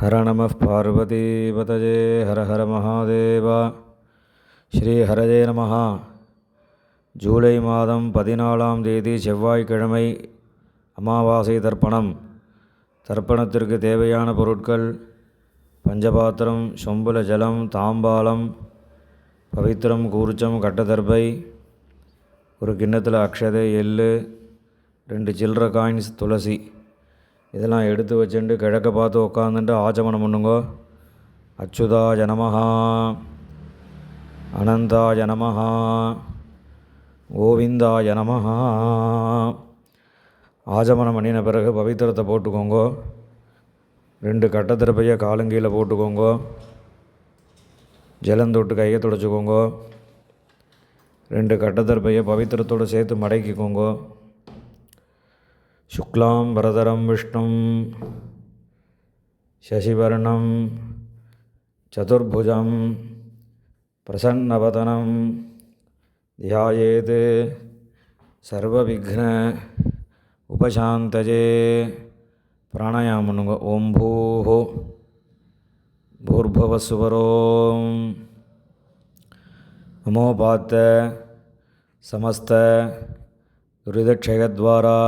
ஹர நம பார்வதிபதஜே ஹர ஹர மகாதேவா. ஸ்ரீ ஹரஜே நம. ஜூலை மாதம் 14ஆம் தேதி செவ்வாய்க்கிழமை, அமாவாசை தர்ப்பணம். தர்ப்பணத்திற்கு தேவையான பொருட்கள்: பஞ்சபாத்திரம், சொம்புல ஜலம், தாம்பாலம், பவித்திரம், கூர்ச்சம், கட்டதர்பை, ஒரு கிண்ணத்தில் அக்ஷதை, எள்ளு, 2 சில்லற காயின்ஸ், துளசி. இதெல்லாம் எடுத்து வச்சுட்டு கிழக்க பார்த்து உட்காந்துட்டு ஆச்சமனம் பண்ணுங்கோ. அச்சுதாய நமஹா, அனந்தாய நமஹா, கோவிந்தாய நமஹா. ஆச்சமனம் பண்ணின பிறகு பவித்திரத்தை போட்டுக்கோங்கோ. 2 கட்டத்திருப்பையை காலங்கீழே போட்டுக்கோங்கோ. ஜலந்தொட்டு கையை துடைச்சிக்கோங்கோ. 2 கட்டத்திருப்பையை பவித்திரத்தோடு சேர்த்து மடக்கிக்கோங்கோ. சுக்லாம் வரதரம் விஷ்ணும் சசிவர்ணம் சதுர்புஜம் பிரசன்னவதனம் தியாயேத் சர்வவிக்ன உபசாந்தஜே. பிராணாயாமம் பண்ணுங்க. ஓம் பூஹோ பூர்பவசுவரோம் நமோபாத்த சமஸ்த துரிதக்ஷயத்வாரா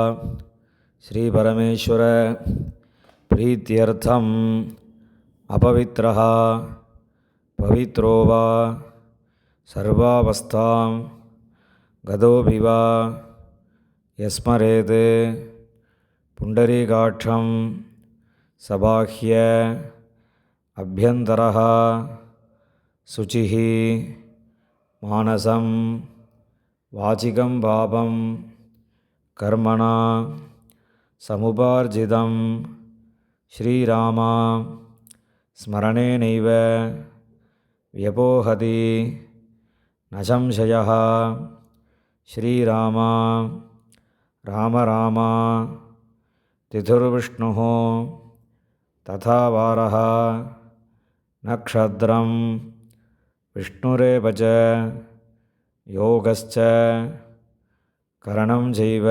ஸ்ரீ பரமேஸ்வர பிரீத்தியர்த்தம் அபவித்ரஹ பவித்ரோ வா சர்வாவஸ்தாம் கதோபிவா யஸ்மரேத் புண்டரீகாட்சம் சபாஹ்ய அப்யந்தரஹ சுசிஹி மானசம் வாசிகம் பாபம் கர்மணா சமுபார்ஜிதம் ஸ்ரீராமா ஸ்மரணேனைவ வியபோஹதி நசம்சயः. ஸ்ரீராமா ராம ராமா திதுர்விஷ்ணுः ததா வாரः நக்ஷத்ரம் விஷ்ணுரேவ ச யோகஸ்ச கரணம் செய்வ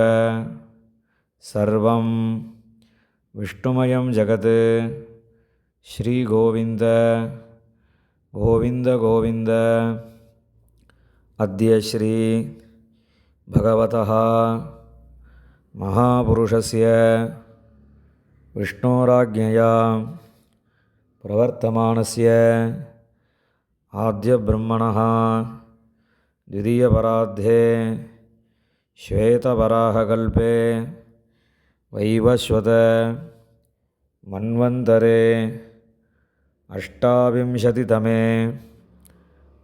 சர்வம் விஷ்ணுமயம் ஜகத். ஸ்ரீ கோவிந்த கோவிந்த கோவிந்த. அத்ய ஸ்ரீ பகவதः மகாபுருஷஸ்ய விஷ்ணோராஜ்ஞயா பிரவர்த்தமானஸ்ய ஆத்ய பிரம்மணः द्वितीयपरार्धे श्वेतवराहकल्पे वैवस्वत मन्वन्तरे अष्टाविंशतितमे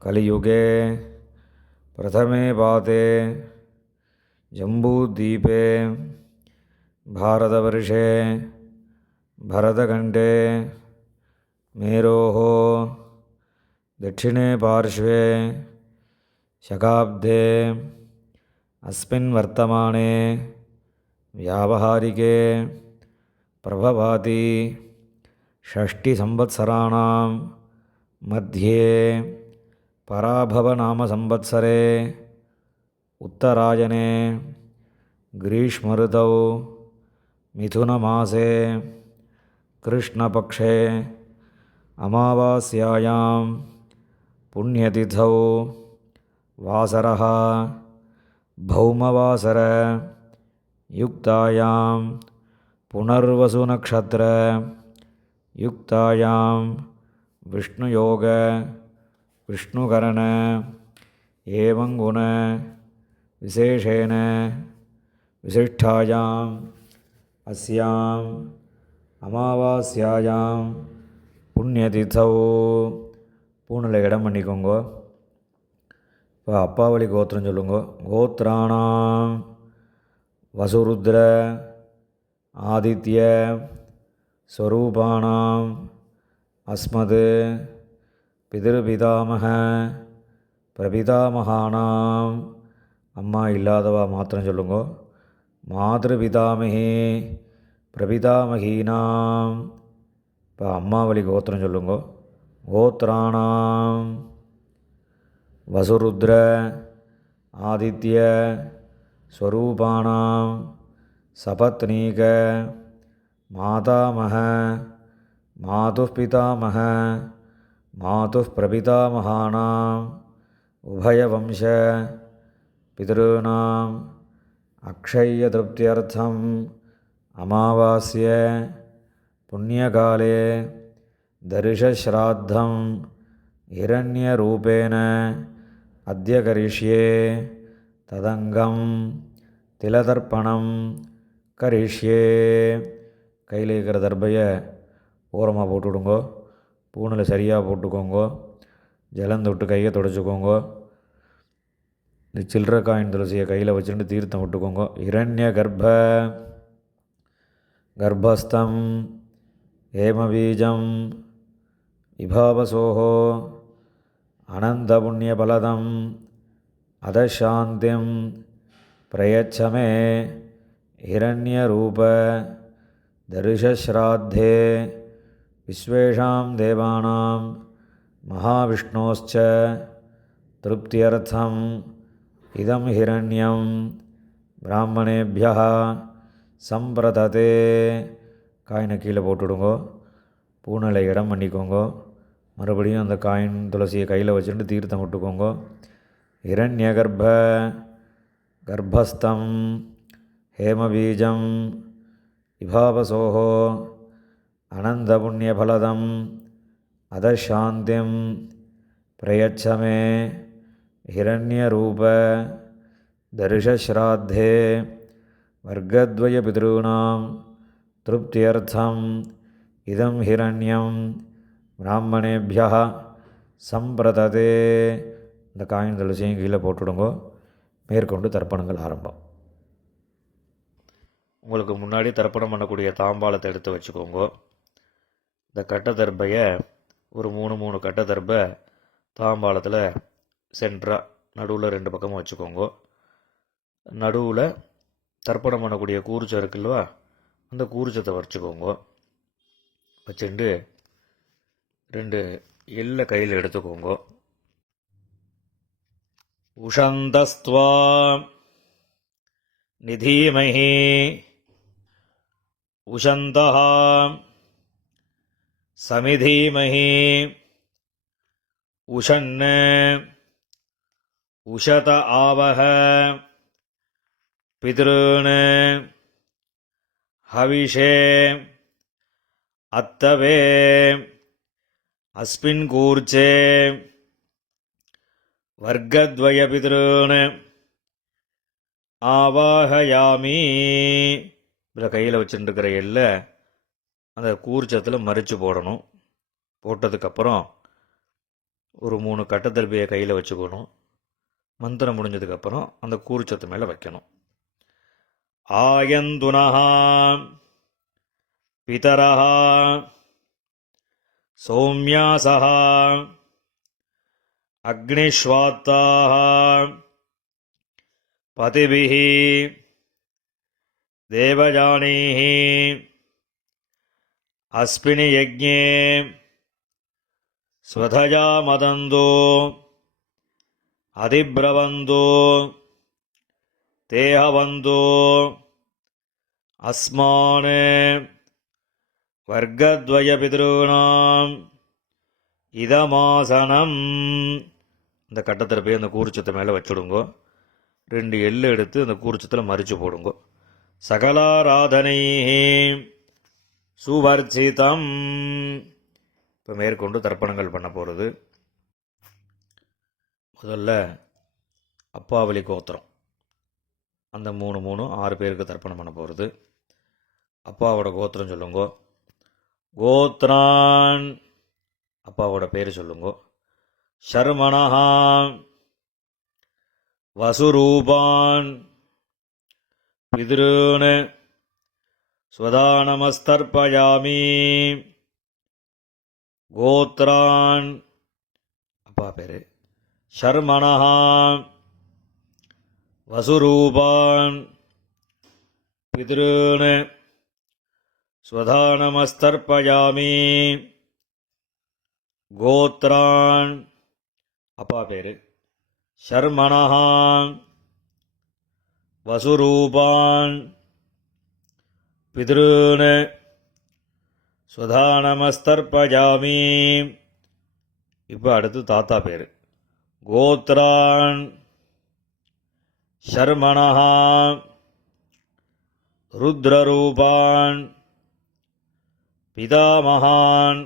कलियुगे प्रथमे पादे जम्बूद्वीपे भारतवर्षे भरतखण्डे मेरोः दक्षिणे पार्श्वे शकाब्दे अस्मिन् वर्तमाने व्यावहारिके प्रभवाति षष्टिसंवत्सराणां मध्ये पराभवनामसंवत्सरे उत्तरायणे ग्रीष्मऋतौ मिथुनमासे कृष्णपक्षे अमावास्यायां पुण्यतिथौ वासरः भौमवासर युक्तायां पुनर्वसुनक्षत्र युक्तायां विष्णुयोग विष्णुकरण एवं गुण विशेषेण विशिष्टायाम् अस्याम् अमावास्यायां पुण्यतिथौ. பூணில் இடம் பண்ணிக்கோங்க. இப்போ அப்பாவளி கோத்திரம் சொல்லுங்க. கோத்ராணாம் வசுருத்ர ஆதித்ய ஸ்வரூபாணாம் அஸ்மத் பிதிருபிதாமக பிரபிதாமகானாம். அம்மா இல்லாதவா மாத்திரம் சொல்லுங்க. மாதృபிதாமகி பிரபிதாமகீனாம். இப்போ அம்மாவளி கோத்திரம் சொல்லுங்க. கோத்ராணாம் வசுருத்ர ஆதித்ய ஸ்வரூபாணாம் சபத்னீக மாதாமக मातुः पितामह मातुः प्रपितामहानाम् उभयवंश पितॄणाम् अक्षय्यतृप्त्यर्थम् अमावास्ये पुण्यकाले दर्शश्राद्धं हिरण्यरूपेण अद्य करिष्ये तदङ्गं तिलतर्पणं करिष्ये. கையில் இருக்கிற தர்பையை ஓரமாக போட்டு விடுங்கோ. பூணில் சரியாக போட்டுக்கோங்கோ. ஜலம் தொட்டு கையை தொடச்சிக்கோங்கோ. இந்த சில்லற காயின் துளசியை கையில் வச்சுட்டு தீர்த்தம் விட்டுக்கோங்க. இரண்ய கர்ப்பஸ்தம் ஏமபீஜம் விபாவசோஹோ அனந்த புண்ணியபலதம் அதசாந்திம் பிரயச்சமே ஹிரண்யரூப தரிசஸ்ராத்தே விஸ்வேஷாம் தேவானாம் மகாவிஷ்ணோஸ்ச திருப்தியர்த்தம் இதம் ஹிரண்யம் பிராமணேபியः சம்பிரததே. காயினை கீழே போட்டுவிடுங்கோ. பூனலை இடம் பண்ணிக்கோங்கோ. மறுபடியும் அந்த காயின் துளசியை கையில் வச்சுட்டு தீர்த்தம் விட்டுக்கோங்கோ. இரண்ய கர்ப்பஸ்தம் ஹேமபீஜம் விபாவசோஹோ அனந்த புண்ணியபலதம் அதசாந்திம் பிரயச்சமே ஹிரண்யரூப தரிசஸ்ராத்தே வர்க்கத்வய பிதॄணாம் திருப்தியர்த்தம் இதம் ஹிரண்யம் பிராமணேபியः சம்பிரததே. இந்த காயின் துளசியும் கீழே போட்டுவிடுங்கோ. மேற்கொண்டு தர்ப்பணங்கள் ஆரம்பம். உங்களுக்கு முன்னாடி தர்ப்பணம் பண்ணக்கூடிய தாம்பாளத்தை எடுத்து வச்சுக்கோங்க. இந்த கட்ட தர்பையை ஒரு 3 கட்ட தர்பை தாம்பாளத்தில் சென்டராக நடுவில் 2 பக்கமும் வச்சுக்கோங்க. நடுவில் தர்ப்பணம் பண்ணக்கூடிய கூர்ச்சம் இருக்குல்வா, அந்த கூர்ச்சத்தை வச்சுக்கோங்க. வச்சுட்டு 2 எள்ளை கையில் எடுத்துக்கோங்க. உஷந்தஸ்த்வா நிதீமஹி உஷந்தஹ சமிதீமஹி உஷன்ன உஷத ஆவஹ பிதॄன் ஹவிஷே அத்தவே அஸ்மின் கூர்ச்சே வர்க்கத்வய பிதॄன் ஆவாஹயாமி. இதில் கையில் வச்சுட்டுருக்கிற எல்லை அந்த கூர்ச்சத்தில் மறித்து போடணும். போட்டதுக்கப்புறம் ஒரு 3 கட்டத்தர்பியை கையில் வச்சுக்கணும். மந்திரம் முடிஞ்சதுக்கப்புறம் அந்த கூர்ச்சத்து மேலே வைக்கணும். ஆயந்துனஹா பிதரஹா சௌமியாசஹா அக்னிஷ்வாத்தாஹ பதிபிஹி தேவஜானீஹி அஸ்மினி யஜ்ஞே ஸ்வதயா மதந்தோ அதிப்ரவந்தோ தேஹவந்தோ அஸ்மான் வர்க்கத்வய பிதॄணாம் இதமாசனம். இந்த கட்டத்தில் போய் அந்த கூர்ச்சத்தை மேலே வச்சுடுங்கோ. 2 எள்ளு எடுத்து அந்த கூர்ச்சத்தில் மறித்து போடுங்கோ. சகலாராதனைஹி சுவர்ச்சிதம். இப்போ மேற்கொண்டு தர்ப்பணங்கள் பண்ண போகிறது. முதல்ல அப்பாவளி கோத்திரம், அந்த 3 6 பேருக்கு தர்ப்பணம் பண்ண போகிறது. அப்பாவோட கோத்திரம் சொல்லுங்கோ. கோத்ரான், அப்பாவோட பேர் சொல்லுங்கோ. ஷர்மணஹா வசுரூபான் பிதॄன் ஸ்வதானமஸ்தர்ப்பயாமி. கோத்ரான், அப்பா பேர். ஷர்மணஹா வசுரூபான் பிதॄன் ஸ்வதானமஸ்தர்ப்பயாமி. கோத்ரான், அப்பா பேர். ஷர்மணஹா வசுரூபான் பிதॄன் ஸ்வதானமஸ்தர்ப்பயாமி. இப்போ அடுத்து தாத்தா பேர். கோத்ரான் ஷர்மணஹ ருத்ரரூபான் பிதாமகான்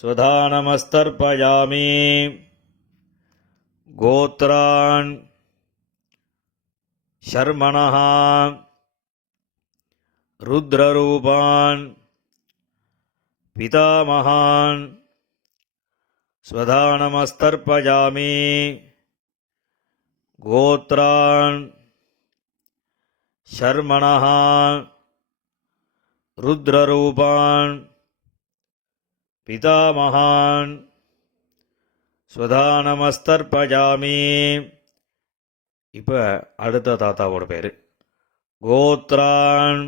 ஸ்வதானமஸ்தர்ப்பயாமி. கோத்ரான் ஷர்மணஹ ருத்ரரூபான் பிதாமகான் ஸ்வதானமஸ்தர்ப்பயாமி. கோத்ரான் ஷர்மணஹ ருத்ரரூபான் பிதாமகான் ஸ்வதானமஸ்தர்ப்பயாமி. இப்போ அடுத்த தாத்தாவோட பேர். கோத்ரான்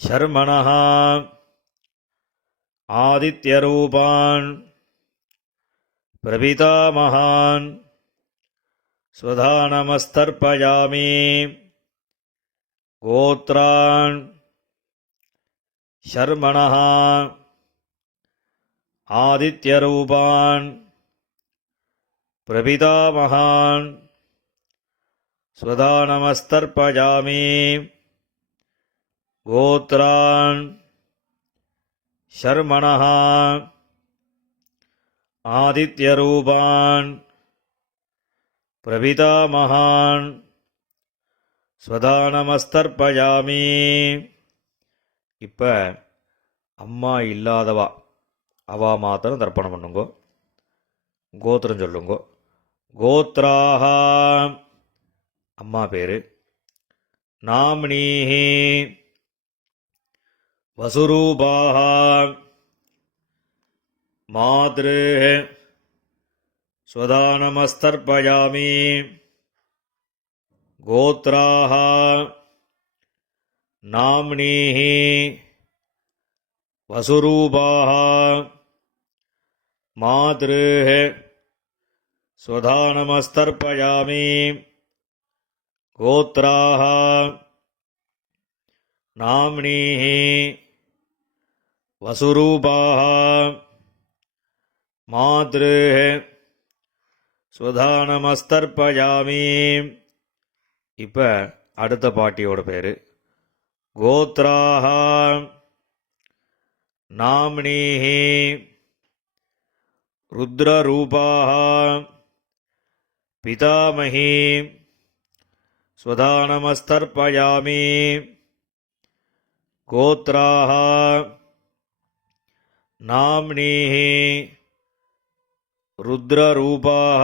ஷர்மணஹ ஆதித்யரூபான் பிரபிதாமகான் ஸ்வதானமஸ்தர்ப்பயாமி. கோத்ரான் ஷர்மணஹ ஆதித்யரூபான் பிரபிதாமகான் ஸ்வதானமஸ்தர்ப்பயாமி. கோத்ரான் ஷர்மணஹ ஆதித்யரூபான் பிரபிதாமகான் ஸ்வதானமஸ்தர்ப்பயாமி. இப்போ அம்மா இல்லாதவா அவா மாத்திரம் தர்ப்பணம் பண்ணுங்கோ. கோத்திரம் சொல்லுங்கோ. கோத்ராஹ அம்மா பேர். நாம்னீஹி வசுரூபாஹ மாத்ருஹ ஸ்வதானமஸ்தர்ப்பயாமி. கோத்ராஹ நாம்னீஹி வசுரூபாஹ மாத்ருஹ ஸ்வதானமஸ்தர்ப்பயாமி. கோத்ராஹ நாம்னீஹி வசுரூபாஹ மாத்ருஹ ஸ்வதானமஸ்தர்ப்பயாமி. இப்போ அடுத்த பாட்டியோட பேர். கோத்ராஹ நாம்னீஹி ருத்ரரூபாஹ பிதாமகி ஸ்வதானமஸ்தர்ப்பயாமி. கோத்ராஹ நாம்னீஹி ருத்ரரூபாஹ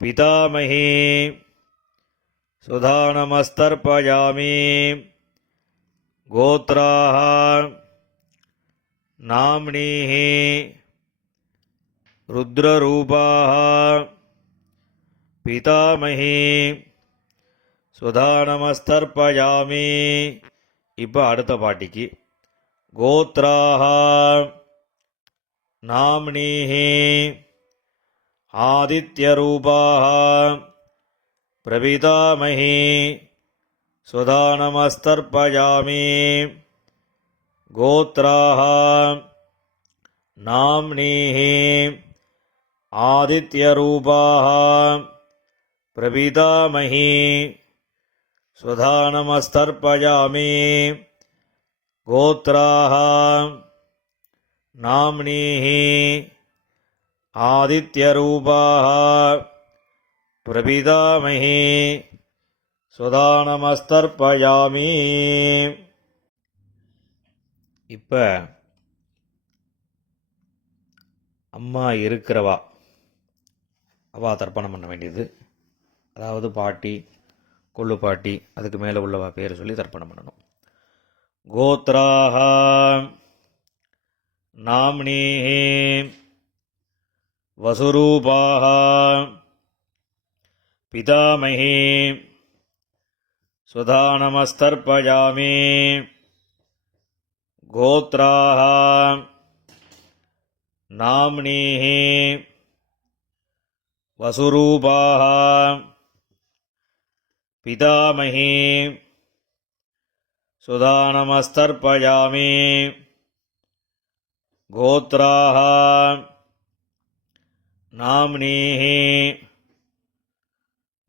பிதாமகி ஸ்வதானமஸ்தர்ப்பயாமி. கோத்ராஹ நாம்னீஹி ருத்ரரூபாஹ பிதாமகி ஸ்வதானமஸ்தர்ப்பயாமி. இப்போ அடுத்த பாட்டிக்கு. கோத்ராஹ நாம்னீஹி ஆதித்யரூபாஹ பிரபிதாமகி ஸ்வதானமஸ்தர்ப்பயாமி. கோத்ராஹ நாம்னீஹி ஆதித்யரூபாஹ பிரபிதாமகி ஸ்வதானமஸ்தர்ப்பயாமி. கோத்ராஹ நாம்னீஹி ஆதித்யரூபாஹ பிரபிதாமகி ஸ்வதானமஸ்தர்ப்பயாமி. இப்போ அம்மா இருக்கிறவா அவா தர்ப்பணம் பண்ண வேண்டியது. அதாவது பாட்டி, கொள்ளு பாட்டி, அதுக்கு மேலே உள்ளவா பேர் சொல்லி தர்ப்பணம் பண்ணணும். கோத்ராஹ நாம்னீஹி வசுரூபாஹ பிதாமகி ஸ்வதானமஸ்தர்ப்பயாமி. கோத்ராஹ நாம்னீஹி வசுரூபாஹ பிதாமகி சுதானமஸ்தர்ப்பயாமி. கோத்ராः நாம்னீः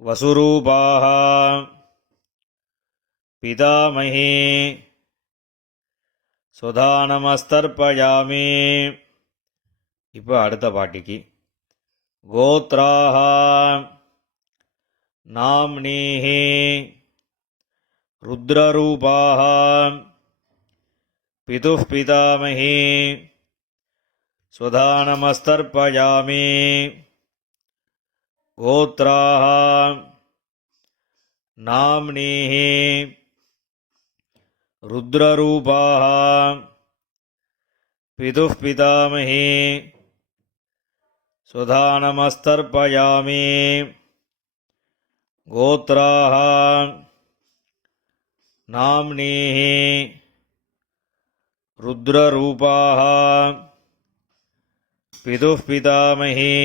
வசுரூபாः பிதாமஹி. சுதானமஸ்தர்ப்பயாமி. இப்போ அடுத்த பாட்டிக்கு கோத்ராः நாம்னீः ருத்ரரூபாः பிதுः பிதாமஹி. சுதானமஸ்தர்ப்பயாமி. கோத்ராः நாம்னீः ருத்ரரூபாः பிதுः பிதாமஹி. சுதானமஸ்தர்ப்பயாமி. கோத்ராः நாம்னீः ருத்ரரூபாः பிதுः பிதாமஹி.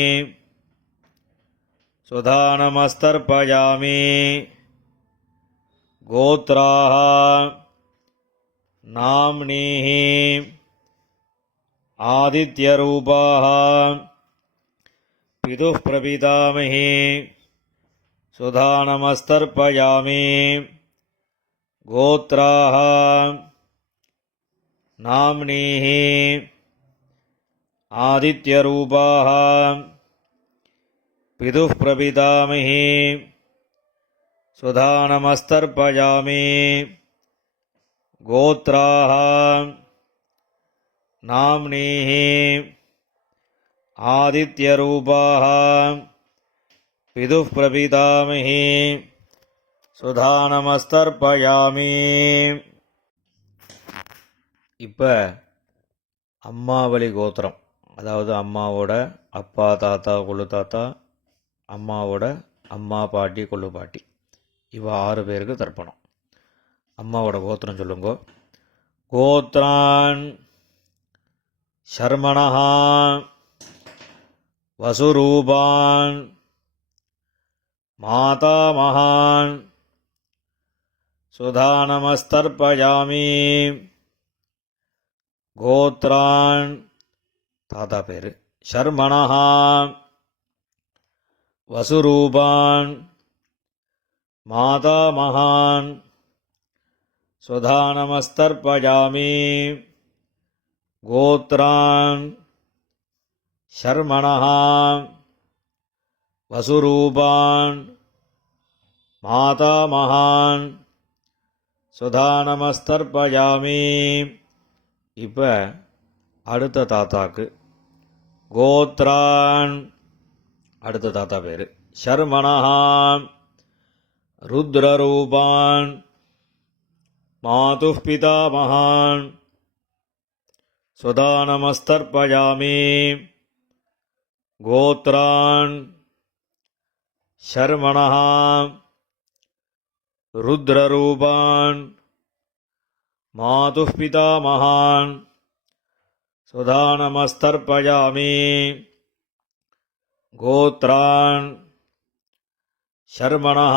சுதானமஸ்தர்ப்பயாமி. கோத்ராः நாம்னீः ஆதித்யரூபாः பிதுः பிரபிதாமஹி. சுதானமஸ்தர்ப்பயாமி. கோத்ராः நாம்னீः ஆதித்யரூபாः பிதுः பிரபிதாமஹி. சுதானமஸ்தர்ப்பயாமி. கோத்ராः நாம்னீः ஆதித்யரூபாः பிதுः பிரபிதாமஹி. சுதானமஸ்தர்ப்பயாமி. இப்போ அம்மாவளி கோத்திரம், அதாவது அம்மாவோட அப்பா தாத்தா கொள்ளு தாத்தா, அம்மாவோட அம்மா பாட்டி கொள்ளு பாட்டி, இவ 6 பேருக்கு தர்ப்பணம். அம்மாவோட கோத்திரம் சொல்லுங்க. கோத்ரான் சர்மணः வசுரூபான் மாதாமகான். சுதானமஸ்தர்ப்பயாமி. கோத்ரான் தாத்தா பேரு சர்மணः வசுரூபான் மாதாமகான். சுதானமஸ்தர்ப்பயாமி. கோத்ரான் சர்மணः வசுரூபான் மாதாமகான். சுதானமஸ்தர்ப்பயாமி. இப்போ அடுத்த தாத்தாக்கு கோத்ரான், அடுத்த தாத்தா பேர் சர்மணः ருத்ரரூபான் மாதுः பிதாமகான். சுதானமஸ்தர்ப்பயாமி. கோத்ரான் சர்மணः ருத்ரரூபான் மாதுः பிதாமகான். சுதானமஸ்தர்ப்பயாமி. கோத்ரான் சர்மணः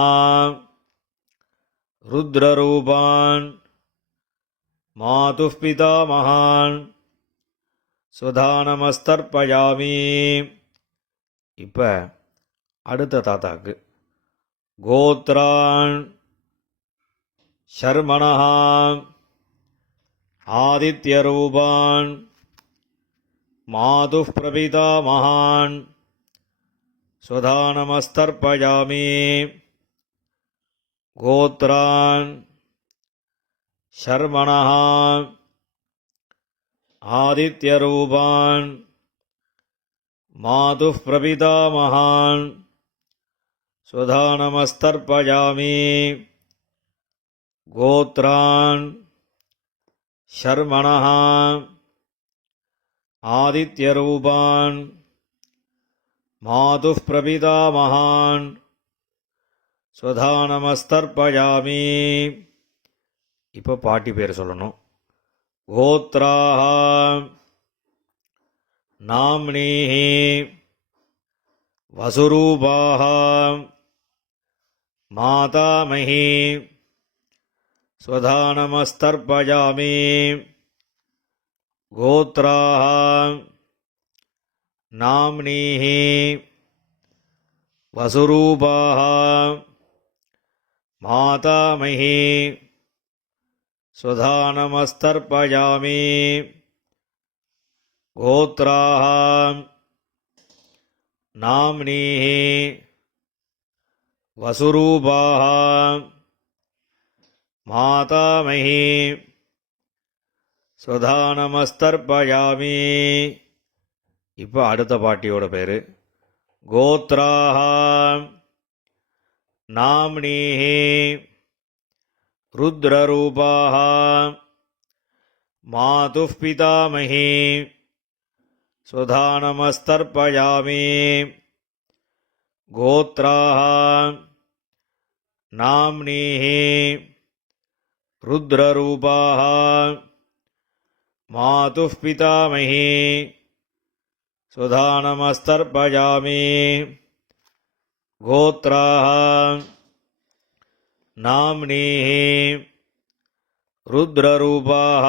ருத்ரரூபான் மாதுः பிதாமகான். சுதானமஸ்தர்ப்பயாமி. இப்போ அடுத்த தாத்தாக்கு கோத்ரான் சர்மணः ஆதித்யரூபான் மாதுः பிரபிதாமகான். சுதானமஸ்தர்ப்பயாமி. கோத்ரான் சர்மணः ஆதித்யரூபான் மாதுः பிரபிதாமகான். சுதானமஸ்தர்ப்பயாமி. கோத்ரான் சர்மணः ஆதித்யரூபான் மாதுः பிரபிதாமகான். சுதானமஸ்தர்ப்பயாமி. இப்போ பாட்டி பேர் சொல்லணும். கோத்ராः நாம்னீः வசுரூபாः மாதாமஹி. स्वधानमस्तर्पयामि गोत्राः नाम्नीः वसुरूपाः मातामही स्वधानमस्तर्पयामि गोत्राः नाम्नीः वसुरूपाः मातामही स्वधानमस्तर्पयामि. இப்போ அடுத்த பாட்டியோட பேர் கோத்ராஹ நாம்னீஹ ருத்ரரூபாஹ மாதுः பிதாமஹி स्वधानमस्तर्पयामि गोत्राः नाम्नीः रुद्ररूपाः मातुः पितामही स्वधानमस्तर्पयामि गोत्राः नाम्नीः रुद्ररूपाः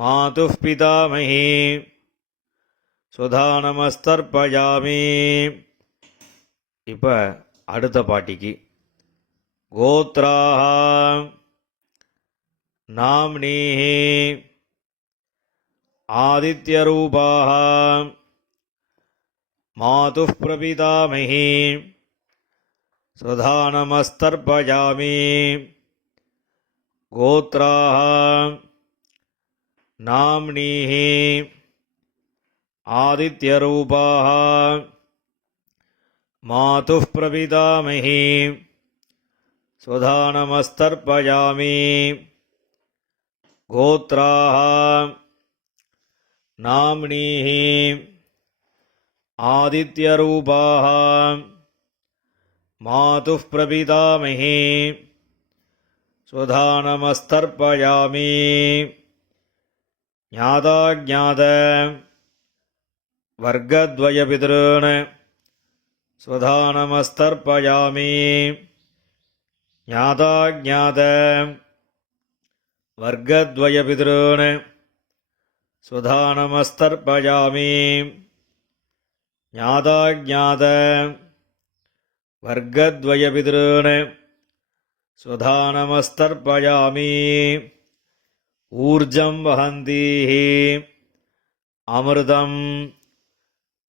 मातुः पितामही स्वधानमस्तर्पयामि. இப்போ அடுத்த பாட்டிக்கு கோத்ராஹ नाम्नीः आदित्यरूपाः मातुः प्रपितामही स्वधानमस्तर्पयामि गोत्राः नाम्नीः आदित्यरूपाः मातुः प्रपितामही स्वधानमस्तर्पयामि गोत्राः नाम्नीः आदित्यरूपाः मातुः प्रपितामही स्वधानमस्तर्पयामि. ज्ञाताज्ञात वर्गद्वयपितॄन् स्वधानमस्तर्पयामि ज्ञाताज्ञात वर्गद्वयपितॄन् स्वधानमस्तर्पयामि ज्ञाताज्ञात वर्गद्वयपितॄन् स्वधानमस्तर्पयामि. ऊर्जं वहन्तीः अमृतं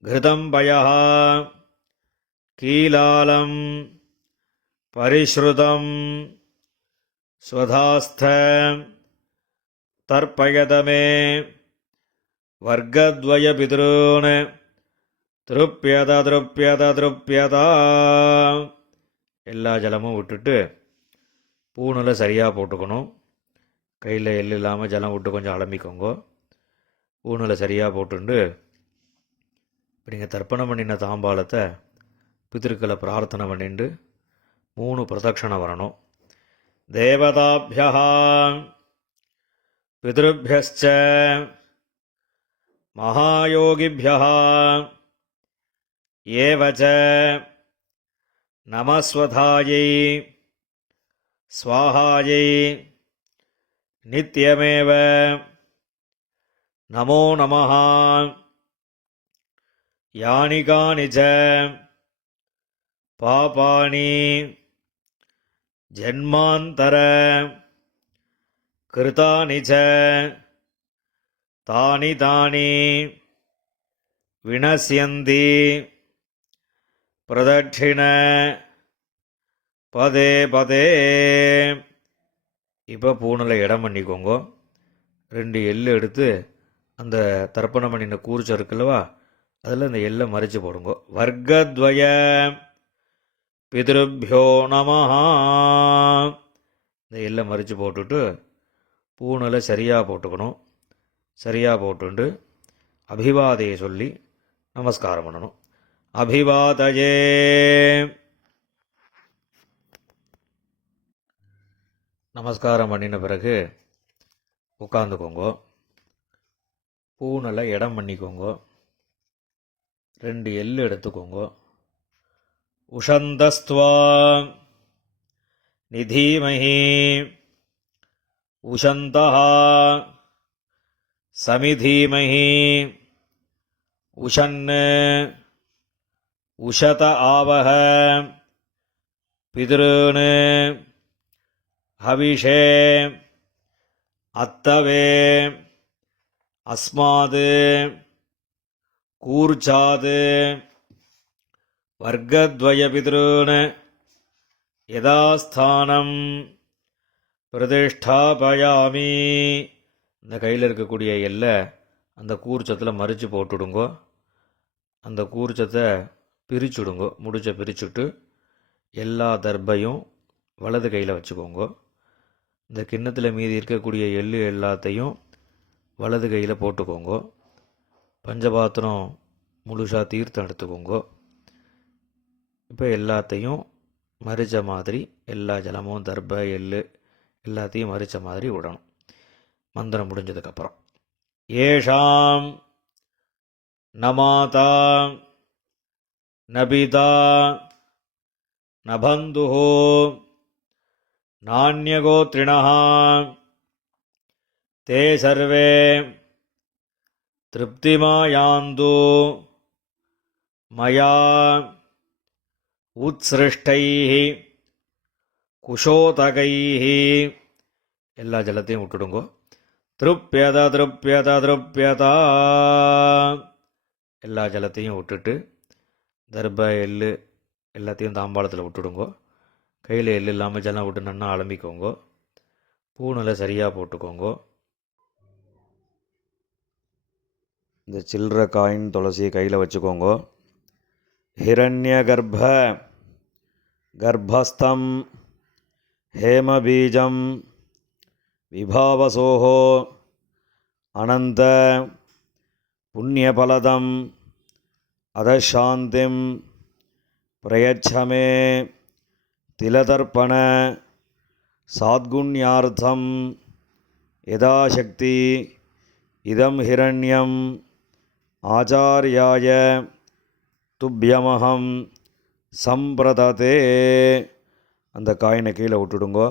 घृतं पयः कीलालं परिश्रुतं स्वधास्थ तर्पयत मे वर्गद्वयपितॄन् திருப்யத திருப்யத திருப்யதா. எல்லா ஜலமும் விட்டுட்டு பூணில் சரியாக போட்டுக்கணும். கையில் எள் இல்லாமல் ஜலம் விட்டு கொஞ்சம் அலம்பிக்கோங்க. பூணில் சரியாக போட்டுண்டு இப்போ நீங்கள் தர்ப்பணம் பண்ணின தாம்பாளத்தை பித்திருக்களை பிரார்த்தனை பண்ணிட்டு 3 பிரதட்சணம் வரணும். தேவதாபியः பித்ருभ्यश्च महायोगिभ्यः एव च नमस्वधायै स्वाहायै नित्यमेव नमो नमः. यानि कानि च पापानि जन्मान्तर कृतानि च तानि तानि विनश्यन्ति प्रदक्षिण பதே பதே. இப்போ பூணில் இடம் பண்ணிக்கோங்க. 2 எள்ளு எடுத்து அந்த தர்ப்பணம் பண்ணின கூர்ச்சம் இருக்குல்லவா, அதில் இந்த எள்ளை மறித்து போடுங்க. வர்க்கத்வய பித்ருभ्यो நமஹ. இந்த எள்ளை மறித்து போட்டுட்டு பூணில் சரியாக போட்டுக்கணும். சரியாக போட்டுண்டு அபிவாதையை சொல்லி நமஸ்காரம் பண்ணணும். அபிவாதயே. நமஸ்காரம் பண்ணின பிறகு உட்காந்துக்கோங்க. பூனில் இடம் பண்ணிக்கோங்க. 2 எள்ளு எடுத்துக்கோங்க. உஷந்தஸ்துவா நிதீமஹி உஷந்தः சமிதீமஹி உஷன் உஷத ஆவஹ பித்ருன் ஹவிஷே அத்தவே அஸ்மாத் கூர்ச்சாத் வர்க்கத்வய பித்ருன் யதாஸ்தானம் பிரதிஷ்டாபயாமி. இந்த கையில் இருக்கக்கூடிய எல்லை அந்த கூர்ச்சத்தில் மறித்து போட்டுடுங்கோ. அந்த கூர்ச்சத்தை பிரிச்சுடுங்கோ. முடிச்ச பிரிச்சுட்டு எல்லா தர்பையும் வலது கையில் வச்சுக்கோங்க. இந்த கிண்ணத்தில் மீதி இருக்கக்கூடிய எள்ளு எல்லாத்தையும் வலது கையில் போட்டுக்கோங்க. பஞ்சபாத்திரம் முழுசாக தீர்த்தம் எடுத்துக்கோங்க. இப்போ எல்லாத்தையும் மறித்த மாதிரி எல்லா ஜலமும் தர்பை எள்ளு எல்லாத்தையும் மறித்த மாதிரி விடணும். மந்திரம் முடிஞ்சதுக்கப்புறம் ஏஷாம் நமாதா நபிதா நபந்துஹோ நான்யகோத்ரிணः தே சர்வே திருப்திமாயாந்து மயா உத்ஸ்ருஷ்டைः குஷோதகைः. எல்லா ஜலத்தையும் விட்டுடுங்கோ. திருப்யத திருப்யத திருப்யதா. எல்லா ஜலத்தையும் விட்டுட்டு தர்ப எள்ளு எல்லாத்தையும் தாம்பாளத்தில் விட்டுடுங்கோ. கையில் எள்ளு இல்லாமல் ஜலம் விட்டு நன்னா அலம்பிக்கோங்க. பூனில் சரியாக போட்டுக்கோங்க. இந்த சில்லற காயின் துளசியை கையில் வச்சுக்கோங்க. ஹிரண்ய கர்ப்பஸ்தம் ஹேமபீஜம் விபாவசோஹோ அனந்த புண்ணியபலதம் அதசாந்திம் பிரயச்சமே திலதர்ப்பண சாத்குண்யார்த்தம் யதாசக்தி இதம் ஹிரண்யம் ஆச்சார்யாய துப்யமஹம் சம்பிரததே. அந்த காயினை கீழே விட்டுடுங்கோ.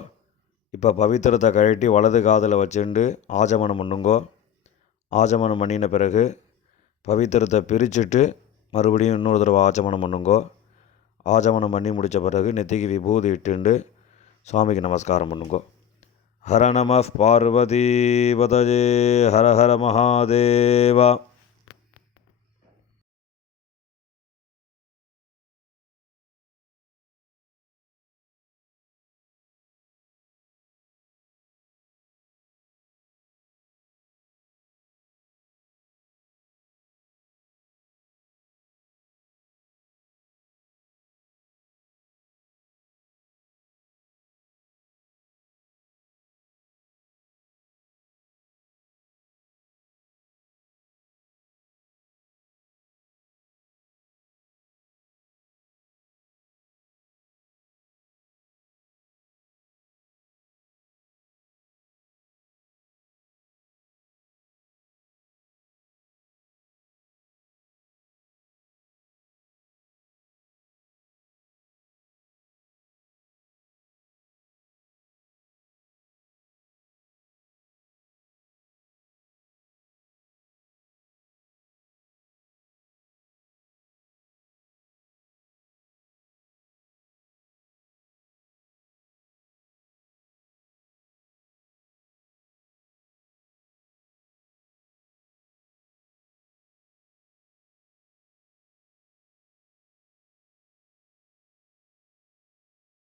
இப்போ பவித்திரத்தை கழட்டி வலது காதில் வச்சுண்டு ஆஜமனம் பண்ணுங்கோ. ஆஜமனம் பண்ணின பிறகு பவித்திரத்தை பிரிச்சுட்டு மறுபடியும் இன்னொரு தடவை ஆச்சமனம் பண்ணுங்கோ. ஆச்சமனம் பண்ணி முடித்த பிறகு நெத்திக்கு விபூதி இட்டுண்டு சுவாமிக்கு நமஸ்காரம் பண்ணுங்கோ. ஹர நம பார்வதி பதஜே ஹர ஹர மகாதேவா.